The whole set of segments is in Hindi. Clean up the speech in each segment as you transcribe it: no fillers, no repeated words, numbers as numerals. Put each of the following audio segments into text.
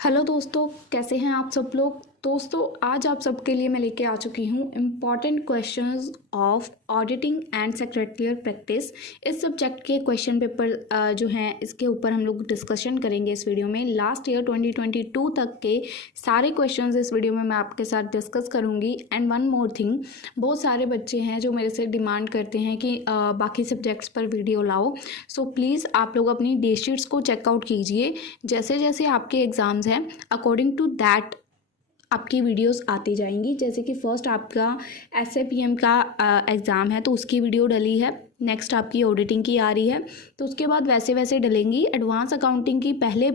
हेलो दोस्तों, कैसे हैं आप सब लोग। दोस्तों, आज आप सबके लिए मैं लेके आ चुकी हूँ important questions of auditing and secretarial practice. इस सब्जेक्ट के क्वेश्चन पेपर जो हैं इसके ऊपर हम लोग डिस्कशन करेंगे इस वीडियो में। लास्ट ईयर 2022 तक के सारे क्वेश्चंस इस वीडियो में मैं आपके साथ डिस्कस करूँगी। एंड वन मोर थिंग, बहुत सारे बच्चे हैं जो मेरे से डिमांड करते हैं कि बाकी सब्जेक्ट्स पर वीडियो लाओ। सो प्लीज़ आप लोग अपनी डे शीट्स को चेकआउट कीजिए। जैसे जैसे आपके एग्ज़ाम्स हैं अकॉर्डिंग टू दैट आपकी वीडियोस आती जाएंगी। जैसे कि फर्स्ट आपका SAPM का एग्ज़ाम है तो उसकी वीडियो डली है। नेक्स्ट आपकी ऑडिटिंग की आ रही है तो उसके बाद वैसे वैसे डलेंगी। एडवांस अकाउंटिंग की पहले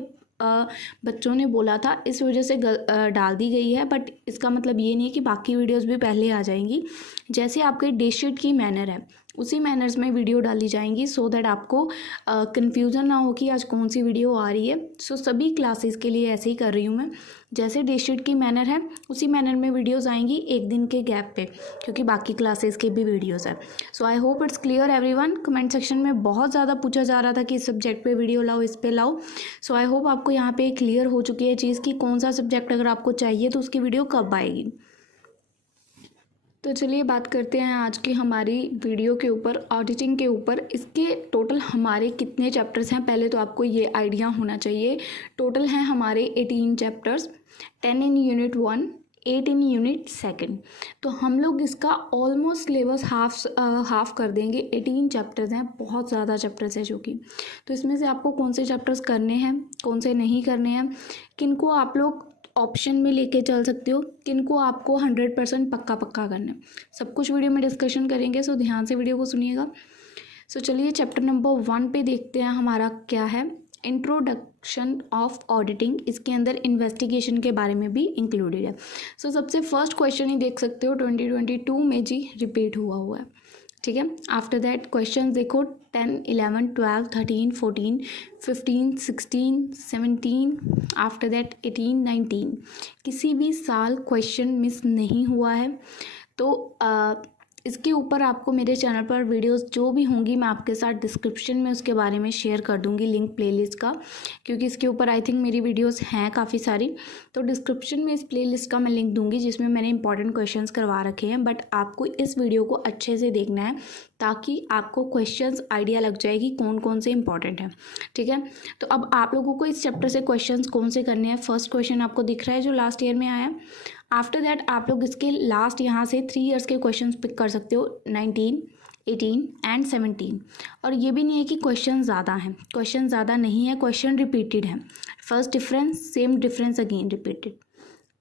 बच्चों ने बोला था, इस वजह से डाल दी गई है, बट इसका मतलब ये नहीं है कि बाकी वीडियोस भी पहले आ जाएंगी। जैसे आपके डे शीट की मैनर है उसी मैनर्स में वीडियो डाली जाएंगी, सो दैट आपको कन्फ्यूज़न ना हो कि आज कौन सी वीडियो आ रही है। सो सभी क्लासेस के लिए ऐसे ही कर रही हूँ मैं। जैसे डे शीट की मैनर है उसी मैनर में वीडियोस आएंगी एक दिन के गैप पे, क्योंकि बाकी क्लासेस के भी वीडियोस है। So I hope it's clear everyone. Comment section में बहुत ज़्यादा पूछा जा रहा था कि इस सब्जेक्ट पे वीडियो लाओ, इस पे लाओ। सो आई होप आपको यहाँ पे क्लियर हो चुकी है चीज़ कि कौन सा सब्जेक्ट अगर आपको चाहिए तो उसकी वीडियो कब आएगी। तो चलिए बात करते हैं आज की हमारी वीडियो के ऊपर, ऑडिटिंग के ऊपर। इसके टोटल हमारे कितने चैप्टर्स हैं पहले तो आपको ये आइडिया होना चाहिए। टोटल हैं हमारे 18 chapters, 10 in unit 1, 8 in unit 2। तो हम लोग इसका ऑलमोस्ट सिलेबस हाफ कर देंगे। 18 चैप्टर्स हैं, बहुत ज़्यादा चैप्टर्स हैं जो कि। तो इसमें से आपको कौन से चैप्टर्स करने हैं, कौन से नहीं करने हैं, किनको आप लोग ऑप्शन में लेके चल सकते हो, किनको आपको 100% पक्का करना है, सब कुछ वीडियो में डिस्कशन करेंगे। सो ध्यान से वीडियो को सुनिएगा। सो चलिए चैप्टर नंबर 1 पे देखते हैं हमारा क्या है। इंट्रोडक्शन ऑफ ऑडिटिंग, इसके अंदर इन्वेस्टिगेशन के बारे में भी इंक्लूडेड है। सो सबसे फर्स्ट क्वेश्चन ही देख सकते हो 2022 में जी रिपीट हुआ है, ठीक है। आफ्टर दैट क्वेश्चन देखो 10, 11, 12, 13, 14, 15, 16, 17, आफ्टर दैट 18, 19। किसी भी साल क्वेश्चन मिस नहीं हुआ है। तो इसके ऊपर आपको मेरे चैनल पर वीडियोस जो भी होंगी मैं आपके साथ डिस्क्रिप्शन में उसके बारे में शेयर कर दूंगी लिंक प्लेलिस्ट का, क्योंकि इसके ऊपर आई थिंक मेरी वीडियोस हैं काफ़ी सारी। तो डिस्क्रिप्शन में इस प्लेलिस्ट का मैं लिंक दूंगी जिसमें मैंने इंपॉर्टेंट क्वेश्चंस करवा रखे हैं। बट आपको इस वीडियो को अच्छे से देखना है ताकि आपको क्वेश्चंस आइडिया लग जाएगी कौन कौन से इंपॉर्टेंट है, ठीक है। तो अब आप लोगों को इस चैप्टर से क्वेश्चंस कौन से करने हैं। फर्स्ट क्वेश्चन आपको दिख रहा है जो लास्ट ईयर में आया। आफ्टर दैट आप लोग इसके लास्ट यहाँ से 3 इयर्स के क्वेश्चंस पिक कर सकते हो, 19, 18 एंड 17। और ये भी नहीं है कि क्वेश्चन ज़्यादा हैं, क्वेश्चन ज़्यादा नहीं है, क्वेश्चन रिपीटेड है। First difference same difference again repeated,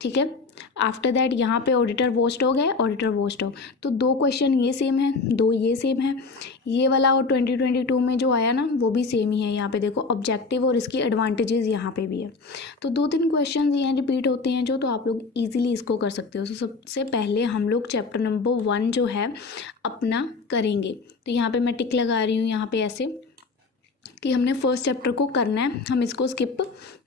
ठीक है। आफ्टर दैट यहाँ पे ऑडिटर वॉचडॉग है, ऑडिटर वॉचडॉग, तो 2 क्वेश्चन ये सेम है, 2 ये सेम है। ये वाला और 2022 में जो आया ना वो भी सेम ही है। यहाँ पे देखो ऑब्जेक्टिव और इसकी एडवांटेजेस यहाँ पे भी है। तो 2-3 क्वेश्चन ये रिपीट होते हैं जो, तो आप लोग इजीली इसको कर सकते हो। तो सबसे पहले हम लोग चैप्टर नंबर 1 जो है अपना करेंगे। तो यहाँ पर मैं टिक लगा रही हूँ यहाँ पर ऐसे कि हमने फर्स्ट चैप्टर को करना है, हम इसको स्किप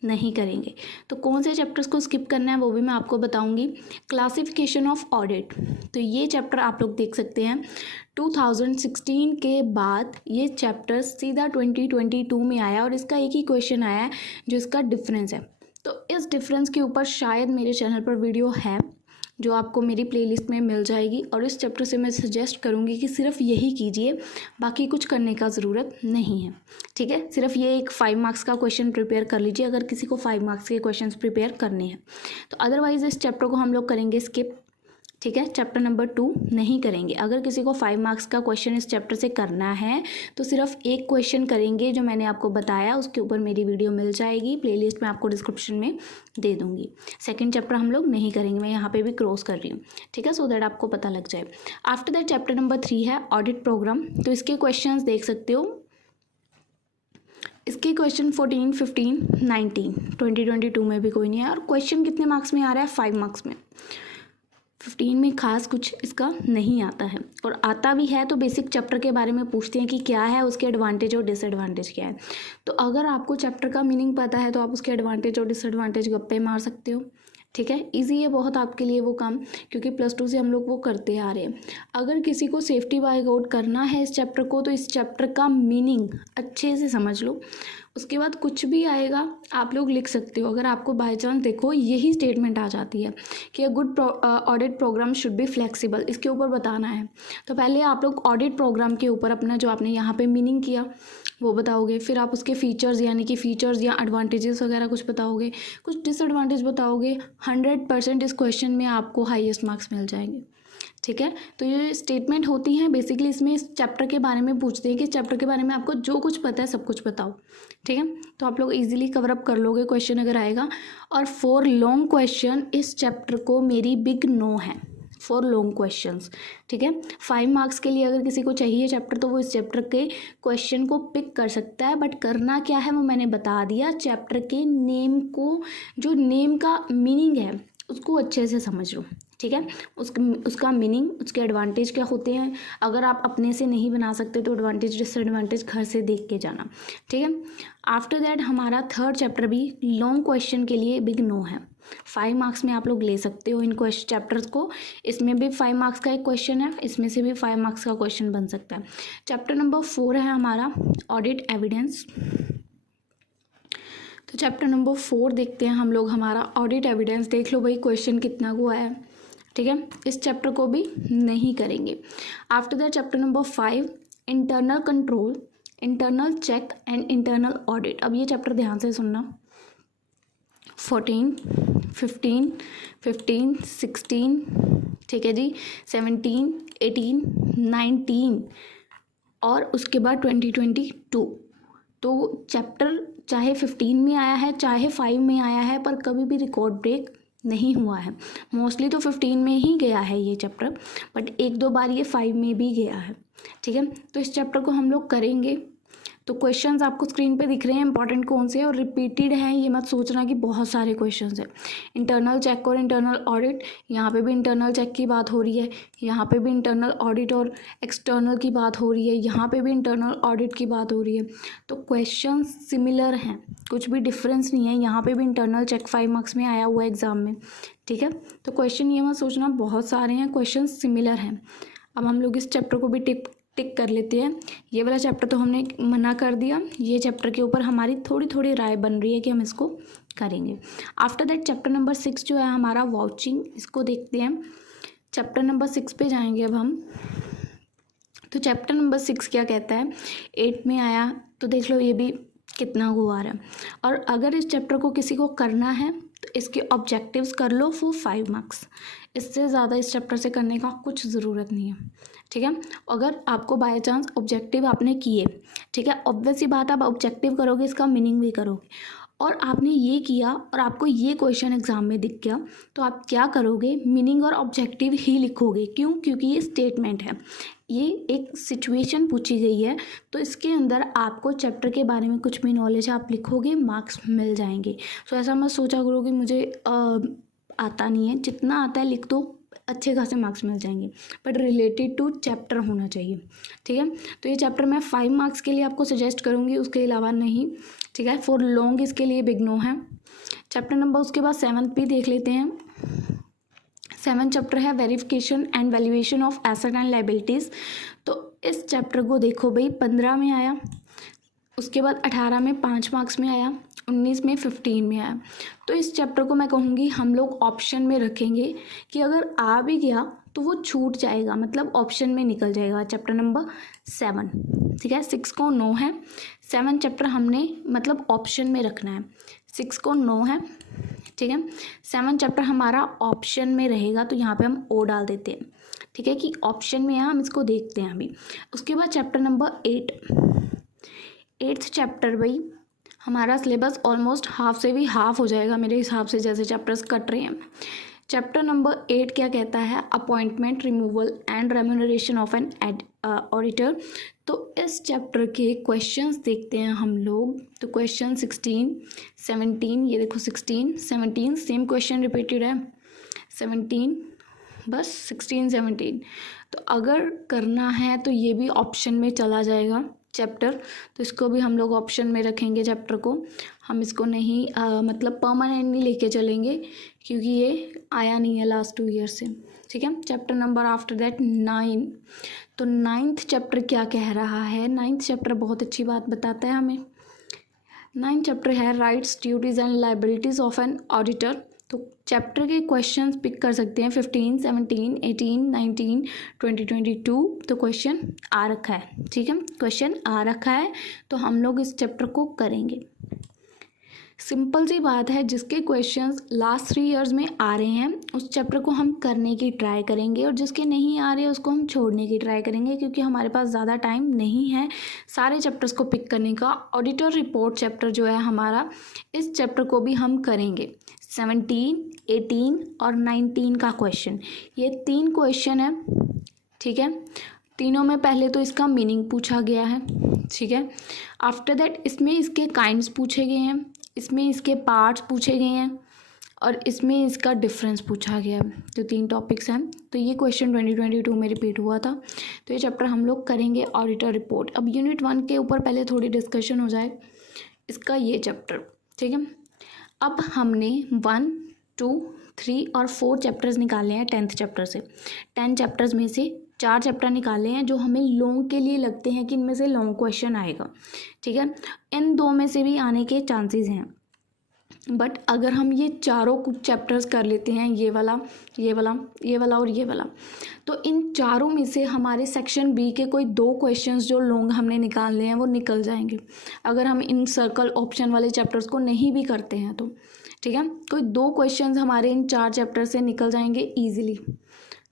नहीं करेंगे। तो कौन से चैप्टर्स को स्किप करना है वो भी मैं आपको बताऊंगी। क्लासिफिकेशन ऑफ ऑडिट, तो ये चैप्टर आप लोग देख सकते हैं 2016 के बाद ये चैप्टर सीधा 2022 में आया और इसका एक ही क्वेश्चन आया है जो इसका डिफरेंस है। तो इस डिफरेंस के ऊपर शायद मेरे चैनल पर वीडियो है जो आपको मेरी प्लेलिस्ट में मिल जाएगी। और इस चैप्टर से मैं सजेस्ट करूँगी कि सिर्फ यही कीजिए, बाकी कुछ करने का ज़रूरत नहीं है, ठीक है। सिर्फ ये एक 5 मार्क्स का क्वेश्चन प्रिपेयर कर लीजिए अगर किसी को 5 मार्क्स के क्वेश्चन प्रिपेयर करने हैं। तो अदरवाइज़ इस चैप्टर को हम लोग करेंगे स्किप, ठीक है। चैप्टर नंबर 2 नहीं करेंगे। अगर किसी को 5 मार्क्स का क्वेश्चन इस चैप्टर से करना है तो सिर्फ एक क्वेश्चन करेंगे जो मैंने आपको बताया, उसके ऊपर मेरी वीडियो मिल जाएगी, प्लेलिस्ट में आपको डिस्क्रिप्शन में दे दूंगी। सेकंड चैप्टर हम लोग नहीं करेंगे, मैं यहाँ पे भी क्रॉस कर रही हूँ, ठीक है, सो दैट आपको पता लग जाए। आफ्टर दैट चैप्टर नंबर 3 है ऑडिट प्रोग्राम। तो इसके क्वेश्चन देख सकते हो, इसके क्वेश्चन 14, 15, 19, 2022 में भी कोई नहीं है। और क्वेश्चन कितने मार्क्स में आ रहा है, 5 मार्क्स में। 15 में खास कुछ इसका नहीं आता है, और आता भी है तो बेसिक चैप्टर के बारे में पूछते हैं कि क्या है, उसके एडवांटेज और डिसएडवांटेज क्या है। तो अगर आपको चैप्टर का मीनिंग पता है तो आप उसके एडवांटेज और डिसएडवांटेज गप्पे मार सकते हो, ठीक है। इजी है बहुत आपके लिए वो काम, क्योंकि +2 से हम लोग वो करते आ रहे हैं। अगर किसी को सेफ्टी बाय आउट करना है इस चैप्टर को, तो इस चैप्टर का मीनिंग अच्छे से समझ लो, उसके बाद कुछ भी आएगा आप लोग लिख सकते हो। अगर आपको बाय चांस देखो यही स्टेटमेंट आ जाती है कि a good audit programme should be flexible, इसके ऊपर बताना है, तो पहले आप लोग ऑडिट प्रोग्राम के ऊपर अपना जो आपने यहाँ पे मीनिंग किया वो बताओगे, फिर आप उसके फीचर्स यानी कि फीचर्स या एडवांटेजेस वगैरह कुछ बताओगे, कुछ डिसएडवांटेज बताओगे। 100% इस क्वेश्चन में आपको हाईएस्ट मार्क्स मिल जाएंगे। ठीक है, तो ये स्टेटमेंट होती हैं बेसिकली, इसमें इस चैप्टर के बारे में पूछते हैं कि चैप्टर के बारे में आपको जो कुछ पता है सब कुछ बताओ। ठीक है, तो आप लोग इजीली कवर अप कर लोगे क्वेश्चन अगर आएगा। और 4 लॉन्ग क्वेश्चन इस चैप्टर को मेरी बिग नो है, 4 लॉन्ग क्वेश्चंस। ठीक है, 5 मार्क्स के लिए अगर किसी को चाहिए चैप्टर तो वो इस चैप्टर के क्वेश्चन को पिक कर सकता है, बट करना क्या है वो मैंने बता दिया। चैप्टर के नेम को, जो नेम का मीनिंग है उसको अच्छे से समझ लो। ठीक है, उसका मीनिंग, उसके एडवांटेज क्या होते हैं, अगर आप अपने से नहीं बना सकते तो एडवांटेज डिसएडवांटेज घर से देख के जाना। ठीक है, आफ्टर दैट हमारा 3rd चैप्टर भी लॉन्ग क्वेश्चन के लिए बिग नो है। 5 मार्क्स में आप लोग ले सकते हो इन क्वेश्चन चैप्टर्स को। इसमें भी 5 मार्क्स का एक क्वेश्चन है, इसमें से भी 5 मार्क्स का क्वेश्चन बन सकता है। चैप्टर नंबर 4 है हमारा ऑडिट एविडेंस। तो चैप्टर नंबर 4 देखते हैं हम लोग, हमारा ऑडिट एविडेंस। देख लो भाई क्वेश्चन कितना को आया है। ठीक है, इस चैप्टर को भी नहीं करेंगे। After that chapter number 5 internal control, internal check and internal audit. अब ये चैप्टर ध्यान से सुनना। 14, 15, 16, ठीक है जी, 17, 18, 19 और उसके बाद 2022। तो चैप्टर चाहे 15 में आया है चाहे 5 में आया है, पर कभी भी रिकॉर्ड ब्रेक नहीं हुआ है। मोस्टली तो 15 में ही गया है ये चैप्टर, बट 1-2 बार ये 5 में भी गया है। ठीक है, तो इस चैप्टर को हम लोग करेंगे। तो क्वेश्चंस आपको स्क्रीन पे दिख रहे हैं, इंपॉर्टेंट कौन से हैं और रिपीटेड हैं, ये मत सोचना कि बहुत सारे क्वेश्चंस हैं। इंटरनल चेक और इंटरनल ऑडिट, यहाँ पे भी इंटरनल चेक की बात हो रही है, यहाँ पे भी इंटरनल ऑडिट और एक्सटर्नल की बात हो रही है, यहाँ पे भी इंटरनल ऑडिट की बात हो रही है। तो क्वेश्चन सिमिलर हैं, कुछ भी डिफरेंस नहीं है। यहाँ पे भी इंटरनल चेक 5 मार्क्स में आया हुआ है एग्जाम में। ठीक है, तो क्वेश्चन ये मत सोचना बहुत सारे हैं, क्वेश्चन सिमिलर हैं। अब हम लोग इस चैप्टर को भी टिक कर लेते हैं। ये वाला चैप्टर तो हमने मना कर दिया, ये चैप्टर के ऊपर हमारी थोड़ी थोड़ी राय बन रही है कि हम इसको करेंगे। आफ्टर दैट चैप्टर नंबर 6 जो है हमारा वाउचिंग, इसको देखते हैं। चैप्टर नंबर 6 पे जाएंगे अब हम। तो चैप्टर नंबर 6 क्या कहता है, 8 में आया, तो देख लो ये भी कितना को आ रहा है। और अगर इस चैप्टर को किसी को करना है तो इसके ऑब्जेक्टिव्स कर लो फॉर 5 मार्क्स। इससे ज़्यादा इस चैप्टर से करने का कुछ ज़रूरत नहीं है। ठीक है, अगर आपको बाय चांस ऑब्जेक्टिव आपने किए, ठीक है, ऑब्वियस सी बात, आप ऑब्जेक्टिव करोगे इसका मीनिंग भी करोगे, और आपने ये किया और आपको ये क्वेश्चन एग्जाम में दिख गया, तो आप क्या करोगे, मीनिंग और ऑब्जेक्टिव ही लिखोगे। क्यों? क्योंकि ये स्टेटमेंट है, ये एक सिचुएशन पूछी गई है, तो इसके अंदर आपको चैप्टर के बारे में कुछ भी नॉलेज आप लिखोगे, मार्क्स मिल जाएंगे। सो ऐसा मत सोचा करो कि मुझे आता नहीं है, जितना आता है लिख दो, अच्छे खासे मार्क्स मिल जाएंगे, बट रिलेटेड टू चैप्टर होना चाहिए। ठीक है, तो ये चैप्टर मैं 5 मार्क्स के लिए आपको सजेस्ट करूँगी, उसके अलावा नहीं। ठीक है, फॉर लॉन्ग इसके लिए बिग नो है। चैप्टर नंबर उसके बाद 7th भी देख लेते हैं। 7th चैप्टर है verification and valuation of asset and liabilities. तो इस चैप्टर को देखो भाई, 15 में आया, उसके बाद 18 में 5 मार्क्स में आया, 19 में 15 में आया। तो इस चैप्टर को मैं कहूँगी हम लोग ऑप्शन में रखेंगे कि अगर आ भी गया तो वो छूट जाएगा, मतलब ऑप्शन में निकल जाएगा। चैप्टर नंबर 7, ठीक है, 6 को 9 है, 7 चैप्टर हमने मतलब ऑप्शन में रखना है। 6 को 9 है, ठीक है, 7 चैप्टर हमारा ऑप्शन में रहेगा, तो यहाँ पे हम ओ डाल देते हैं। ठीक है, कि ऑप्शन में है, हम इसको देखते हैं अभी। उसके बाद चैप्टर नंबर 8th चैप्टर भाई हमारा सिलेबस ऑलमोस्ट हाफ से भी हाफ हो जाएगा मेरे हिसाब से, जैसे चैप्टर्स कट रहे हैं। चैप्टर नंबर 8 क्या कहता है, appointment, removal and remuneration of an auditor. तो इस चैप्टर के क्वेश्चंस देखते हैं हम लोग। तो क्वेश्चन 16, 17, ये देखो 16, 17 सेम क्वेश्चन रिपीटेड है, 17 बस 16, 17। तो अगर करना है तो ये भी ऑप्शन में चला जाएगा चैप्टर, तो इसको भी हम लोग ऑप्शन में रखेंगे। चैप्टर को हम इसको नहीं मतलब परमानेंट नहीं लेके चलेंगे, क्योंकि ये आया नहीं है लास्ट 2 ईयर से। ठीक है, चैप्टर नंबर आफ्टर दैट 9। तो 9th चैप्टर क्या कह रहा है, 9th चैप्टर बहुत अच्छी बात बताता है हमें। 9 चैप्टर है rights duties and liabilities of an auditor. तो चैप्टर के क्वेश्चंस पिक कर सकते हैं 15, 17, 18, 19, 20, 22। तो क्वेश्चन आ रखा है, ठीक है, क्वेश्चन आ रखा है, तो हम लोग इस चैप्टर को करेंगे। सिंपल सी बात है, जिसके क्वेश्चंस लास्ट 3 इयर्स में आ रहे हैं उस चैप्टर को हम करने की ट्राई करेंगे, और जिसके नहीं आ रहे उसको हम छोड़ने की ट्राई करेंगे, क्योंकि हमारे पास ज़्यादा टाइम नहीं है सारे चैप्टर्स को पिक करने का। ऑडिटर रिपोर्ट चैप्टर जो है हमारा, इस चैप्टर को भी हम करेंगे। 17, 18 और 19 का क्वेश्चन, ये 3 क्वेश्चन है, ठीक है। तीनों में पहले तो इसका मीनिंग पूछा गया है, ठीक है। आफ्टर दैट इसमें इसके काइंड्स पूछे गए हैं, इसमें इसके पार्ट्स पूछे गए हैं, और इसमें इसका डिफरेंस पूछा गया है। तो 3 टॉपिक्स हैं। तो ये क्वेश्चन 2022 में रिपीट हुआ था। तो ये चैप्टर हम लोग करेंगे ऑडिटर रिपोर्ट। अब यूनिट 1 के ऊपर पहले थोड़ी डिस्कशन हो जाए इसका, ये चैप्टर, ठीक है। अब हमने 1, 2, 3 और 4 चैप्टर्स निकाले हैं 10th चैप्टर से। 10 चैप्टर्स में से 4 चैप्टर निकाले हैं जो हमें लॉन्ग के लिए लगते हैं कि इनमें से लॉन्ग क्वेश्चन आएगा, ठीक है। इन 2 में से भी आने के चांसेस हैं, बट अगर हम ये चारों कुछ चैप्टर्स कर लेते हैं, ये वाला, ये वाला, ये वाला और ये वाला, तो इन चारों में से हमारे सेक्शन बी के कोई 2 क्वेश्चंस जो लॉन्ग हमने निकालने हैं वो निकल जाएंगे, अगर हम इन सर्कल ऑप्शन वाले चैप्टर्स को नहीं भी करते हैं तो, ठीक है। कोई 2 क्वेश्चंस हमारे इन 4 चैप्टर से निकल जाएंगे ईजिली,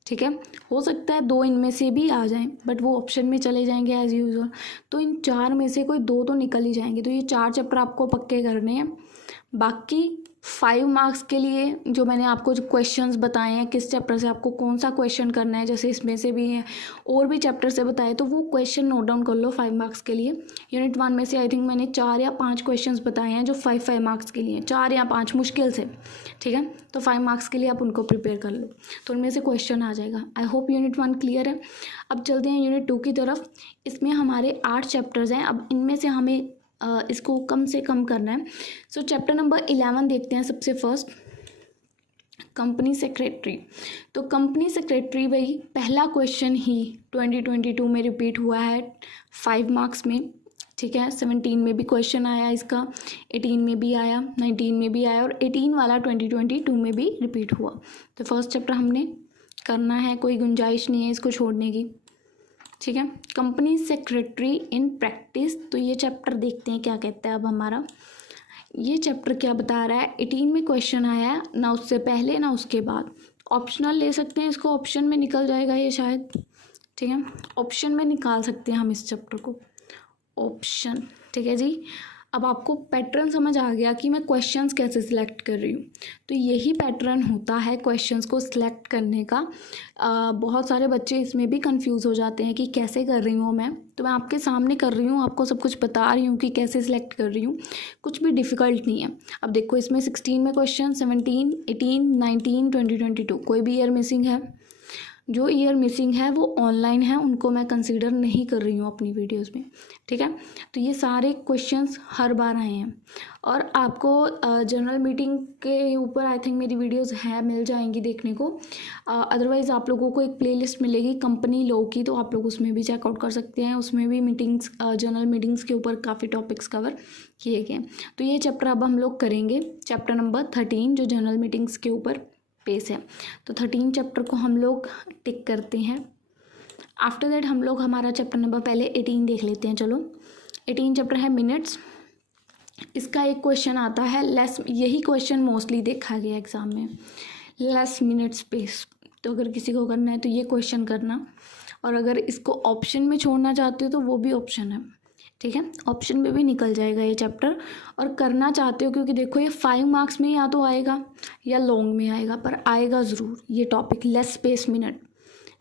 ठीक है। हो सकता है 2 इनमें से भी आ जाएं, बट वो ऑप्शन में चले जाएंगे एज यूजुअल। तो इन 4 में से कोई 2 तो निकल ही जाएंगे। तो ये 4 चैप्टर आपको पक्के करने हैं। बाकी 5 मार्क्स के लिए जो मैंने आपको जो क्वेश्चंस बताए हैं, किस चैप्टर से आपको कौन सा क्वेश्चन करना है, जैसे इसमें से भी है और भी चैप्टर से बताए, तो वो क्वेश्चन नोट डाउन कर लो 5 मार्क्स के लिए। यूनिट 1 में से आई थिंक मैंने 4 या 5 क्वेश्चंस बताए हैं जो 5 मार्क्स के लिए, 4 या 5 मुश्किल से, ठीक है। तो 5 मार्क्स के लिए आप उनको प्रिपेयर कर लो, तो उनमें से क्वेश्चन आ जाएगा। आई होप यूनिट 1 क्लियर है। अब चलते हैं यूनिट 2 की तरफ। इसमें हमारे 8 चैप्टर्स हैं। अब इनमें से हमें इसको कम से कम करना है। सो चैप्टर नंबर 11 देखते हैं सबसे फर्स्ट, कंपनी सेक्रेटरी। तो कंपनी सेक्रेटरी वही पहला क्वेश्चन ही 2022 में रिपीट हुआ है 5 मार्क्स में, ठीक है। 17 में भी क्वेश्चन आया इसका, 18 में भी आया, 19 में भी आया, और 18 वाला 2022 में भी रिपीट हुआ। तो फर्स्ट चैप्टर हमने करना है, कोई गुंजाइश नहीं है इसको छोड़ने की, ठीक है। कंपनी सेक्रेटरी इन प्रैक्टिस, तो ये चैप्टर देखते हैं क्या कहता है। अब हमारा ये चैप्टर क्या बता रहा है, 18 में क्वेश्चन आया है, ना उससे पहले ना उसके बाद। ऑप्शनल ले सकते हैं इसको, ऑप्शन में निकल जाएगा ये शायद, ठीक है। ऑप्शन में निकाल सकते हैं हम इस चैप्टर को, ऑप्शन, ठीक है जी। अब आपको पैटर्न समझ आ गया कि मैं क्वेश्चंस कैसे सिलेक्ट कर रही हूँ। तो यही पैटर्न होता है क्वेश्चंस को सिलेक्ट करने का। बहुत सारे बच्चे इसमें भी कंफ्यूज हो जाते हैं कि कैसे कर रही हूँ मैं, तो मैं आपके सामने कर रही हूँ, आपको सब कुछ बता रही हूँ कि कैसे सिलेक्ट कर रही हूँ, कुछ भी डिफ़िकल्ट नहीं है। अब देखो इसमें 16 में क्वेश्चन, 17, 18, 19, 2022, कोई भी ईयर मिसिंग है। जो ईयर मिसिंग है वो ऑनलाइन है, उनको मैं कंसीडर नहीं कर रही हूँ अपनी वीडियोस में, ठीक है। तो ये सारे क्वेश्चंस हर बार आए हैं, और आपको जनरल मीटिंग के ऊपर आई थिंक मेरी वीडियोस है, मिल जाएंगी देखने को। अदरवाइज़ आप लोगों को एक प्लेलिस्ट मिलेगी कंपनी लॉ की, तो आप लोग उसमें भी चेकआउट कर सकते हैं। उसमें भी मीटिंग्स, जनरल मीटिंग्स के ऊपर काफ़ी टॉपिक्स कवर किए गए हैं। तो ये चैप्टर अब हम लोग करेंगे, चैप्टर नंबर 13 जो जनरल मीटिंग्स के ऊपर पेस है। तो 13 चैप्टर को हम लोग टिक करते हैं। आफ्टर दैट हम लोग हमारा चैप्टर नंबर पहले 18 देख लेते हैं। चलो 18 चैप्टर है मिनट्स। इसका एक क्वेश्चन आता है लेस, यही क्वेश्चन मोस्टली देखा गया एग्जाम में, लेस मिनट स्पेस। तो अगर किसी को करना है तो ये क्वेश्चन करना, और अगर इसको ऑप्शन में छोड़ना चाहते हो तो वो भी ऑप्शन है, ठीक है। ऑप्शन में भी निकल जाएगा ये चैप्टर, और करना चाहते हो क्योंकि देखो ये 5 मार्क्स में या तो आएगा या लॉन्ग में आएगा, पर आएगा ज़रूर ये टॉपिक, लेस स्पेस मिनट,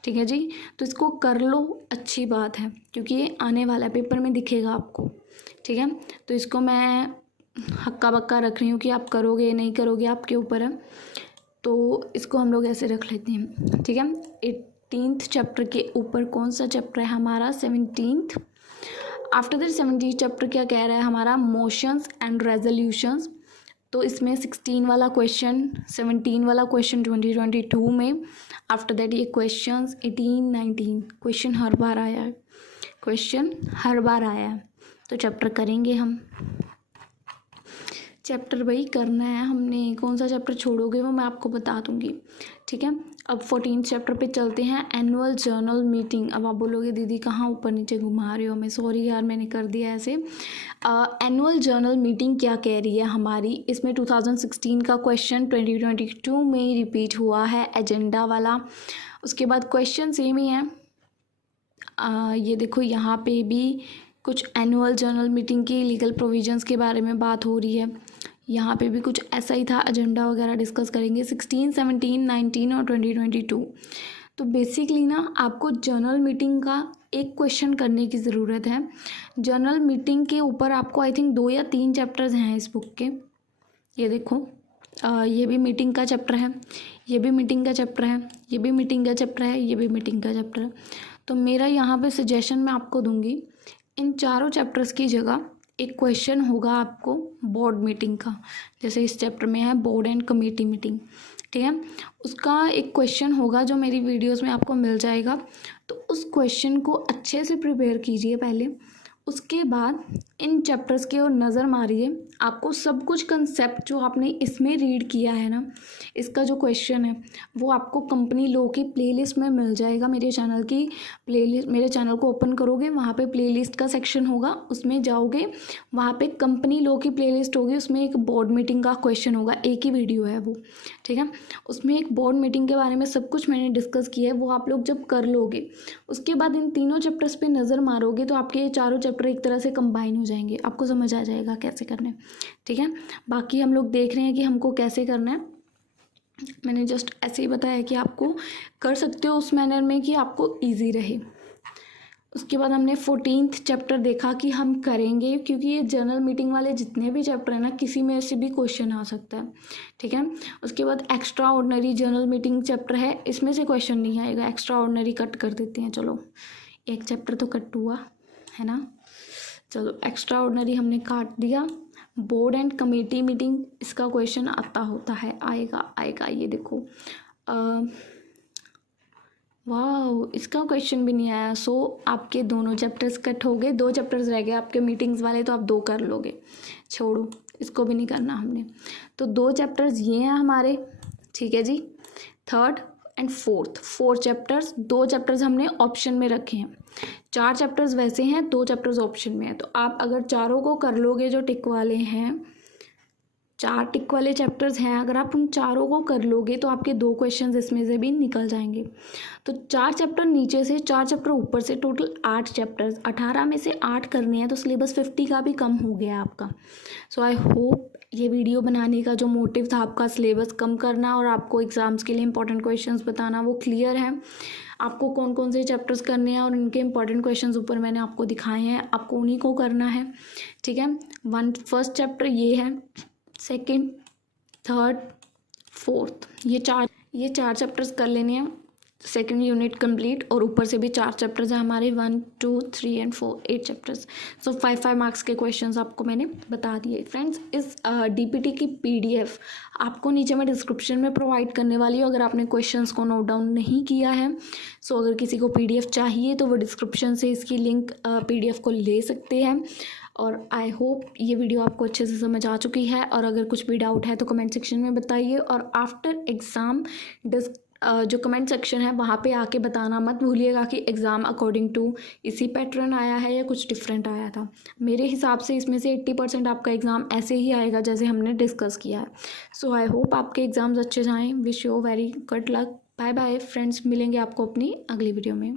ठीक है जी। तो इसको कर लो, अच्छी बात है, क्योंकि ये आने वाला पेपर में दिखेगा आपको, ठीक है। तो इसको मैं हक्का बक्का रख रही हूँ कि आप करोगे नहीं करोगे आपके ऊपर है। तो इसको हम लोग ऐसे रख लेते हैं, ठीक है। 18th चैप्टर के ऊपर कौन सा चैप्टर है हमारा, 17th। आफ्टर दैट 17 चैप्टर क्या कह रहा है हमारा, मोशंस एंड रेजोल्यूशंस। तो इसमें 16 वाला क्वेश्चन, 17 वाला क्वेश्चन 2022 में। आफ्टर दैट ये क्वेश्चंस 18, 19, क्वेश्चन हर बार आया है, क्वेश्चन हर बार आया है। तो चैप्टर करेंगे हम। चैप्टर वही करना है हमने, कौन सा चैप्टर छोड़ोगे वो मैं आपको बता दूंगी, ठीक है। अब 14 चैप्टर पे चलते हैं, एनुअल जर्नल मीटिंग। अब आप बोलोगे दीदी कहाँ ऊपर नीचे घुमा रहे हो, मैं सॉरी यार मैंने कर दिया ऐसे। एनुअल जर्नल मीटिंग क्या कह रही है हमारी, इसमें 2016 का क्वेश्चन 2022 में ही रिपीट हुआ है एजेंडा वाला। उसके बाद क्वेश्चन सेम ही है। ये देखो यहाँ पे भी कुछ एनुअल जर्नल मीटिंग की लीगल प्रोविजंस के बारे में बात हो रही है। यहाँ पे भी कुछ ऐसा ही था, एजेंडा वगैरह डिस्कस करेंगे 16, 17, 19 और 2022। तो बेसिकली ना आपको जर्नल मीटिंग का एक क्वेश्चन करने की ज़रूरत है। जर्नल मीटिंग के ऊपर आपको आई थिंक 2 या 3 चैप्टर्स हैं इस बुक के। ये देखो ये भी मीटिंग का चैप्टर है, ये भी मीटिंग का चैप्टर है, ये भी मीटिंग का चैप्टर है, ये भी मीटिंग का चैप्टर है। तो मेरा यहाँ पे सजेशन मैं आपको दूंगी, इन चारों चैप्टर्स की जगह एक क्वेश्चन होगा आपको बोर्ड मीटिंग का, जैसे इस चैप्टर में है बोर्ड एंड कमेटी मीटिंग, ठीक है। उसका एक क्वेश्चन होगा जो मेरी वीडियोस में आपको मिल जाएगा। तो उस क्वेश्चन को अच्छे से प्रिपेयर कीजिए पहले, उसके बाद इन चैप्टर्स की ओर नज़र मारिए। आपको सब कुछ कंसेप्ट जो आपने इसमें रीड किया है ना, इसका जो क्वेश्चन है वो आपको कंपनी लॉ की प्लेलिस्ट में मिल जाएगा। मेरे चैनल की प्लेलिस्ट, मेरे चैनल को ओपन करोगे वहाँ पे प्लेलिस्ट का सेक्शन होगा, उसमें जाओगे वहाँ पे कंपनी लॉ की प्लेलिस्ट होगी, उसमें एक बोर्ड मीटिंग का क्वेश्चन होगा, एक ही वीडियो है वो, ठीक है। उसमें एक बोर्ड मीटिंग के बारे में सब कुछ मैंने डिस्कस किया है, वो आप लोग जब कर लोगे उसके बाद इन तीनों चैप्टर्स पे नज़र मारोगे तो आपके ये चारों चैप्टर एक तरह से कंबाइन हो जाएंगे, आपको समझ आ जाएगा कैसे करना है, ठीक है। बाकी हम लोग देख रहे हैं कि हमको कैसे करना है। मैंने जस्ट ऐसे ही बताया कि आपको कर सकते हो उस मैनर में कि आपको इजी रहे। उसके बाद हमने 14th चैप्टर देखा कि हम करेंगे, क्योंकि ये जर्नल मीटिंग वाले जितने भी चैप्टर हैं ना किसी में से भी क्वेश्चन आ सकता है, ठीक है। उसके बाद extra ordinary journal meeting chapter है, इसमें से क्वेश्चन नहीं आएगा, एक्स्ट्रा ऑर्डिनरी कट कर देते हैं। चलो एक चैप्टर तो कट हुआ है ना, चलो एक्स्ट्रा ऑर्डिनरी हमने काट दिया। बोर्ड एंड कमेटी मीटिंग, इसका क्वेश्चन आता होता है, आएगा। ये देखो वाह, इसका क्वेश्चन भी नहीं आया। सो आपके दोनों चैप्टर्स कट हो गए, 2 चैप्टर्स रह गए आपके मीटिंग्स वाले, तो आप 2 कर लोगे। छोड़ो, इसको भी नहीं करना हमने। तो 2 चैप्टर्स ये हैं हमारे, ठीक है जी। 3rd and 4th chapters, 2 chapters हमने ऑप्शन में रखे हैं, 4 चैप्टर्स वैसे हैं, 2 चैप्टर्स ऑप्शन में है। तो आप अगर चारों को कर लोगे जो टिक वाले हैं, 4 टिक वाले चैप्टर्स हैं, अगर आप उन चारों को कर लोगे तो आपके 2 क्वेश्चंस इसमें से भी निकल जाएंगे। तो 4 चैप्टर नीचे से, 4 चैप्टर ऊपर से, टोटल 8 चैप्टर्स, 18 में से 8 करने हैं, तो सिलेबस 50 का भी कम हो गया आपका। सो आई होप ये वीडियो बनाने का जो मोटिव था आपका सिलेबस कम करना और आपको एग्ज़ाम्स के लिए इंपॉर्टेंट क्वेश्चंस बताना, वो क्लियर है। आपको कौन कौन से चैप्टर्स करने हैं और इनके इंपॉर्टेंट क्वेश्चंस ऊपर मैंने आपको दिखाए हैं, आपको उन्हीं को करना है, ठीक है। फर्स्ट चैप्टर ये है, 2nd, 3rd, 4th, ये चार चैप्टर्स कर लेने हैं। 2nd यूनिट कंप्लीट, और ऊपर से भी 4 चैप्टर्स हैं हमारे, 1, 2, 3 एंड 4, 8 चैप्टर्स। सो 5 मार्क्स के क्वेश्चंस आपको मैंने बता दिए। फ्रेंड्स, इस डीपीटी की पीडीएफ आपको नीचे मैं डिस्क्रिप्शन में प्रोवाइड करने वाली हूँ, अगर आपने क्वेश्चंस को नोट डाउन नहीं किया है। सो अगर किसी को पीडीएफ चाहिए तो वो डिस्क्रिप्शन से इसकी लिंक पीडीएफ को ले सकते हैं। और आई होप ये वीडियो आपको अच्छे से समझ आ चुकी है, और अगर कुछ भी डाउट है तो कमेंट सेक्शन में बताइए। और आफ्टर एग्ज़ाम जो कमेंट सेक्शन है वहाँ पे आके बताना मत भूलिएगा कि एग्ज़ाम अकॉर्डिंग टू इसी पैटर्न आया है या कुछ डिफरेंट आया था। मेरे हिसाब से इसमें से 80% आपका एग्ज़ाम ऐसे ही आएगा जैसे हमने डिस्कस किया है। सो आई होप आपके एग्ज़ाम्स अच्छे जाएँ। Wish you very good luck. Bye bye friends, मिलेंगे आपको अपनी अगली वीडियो में।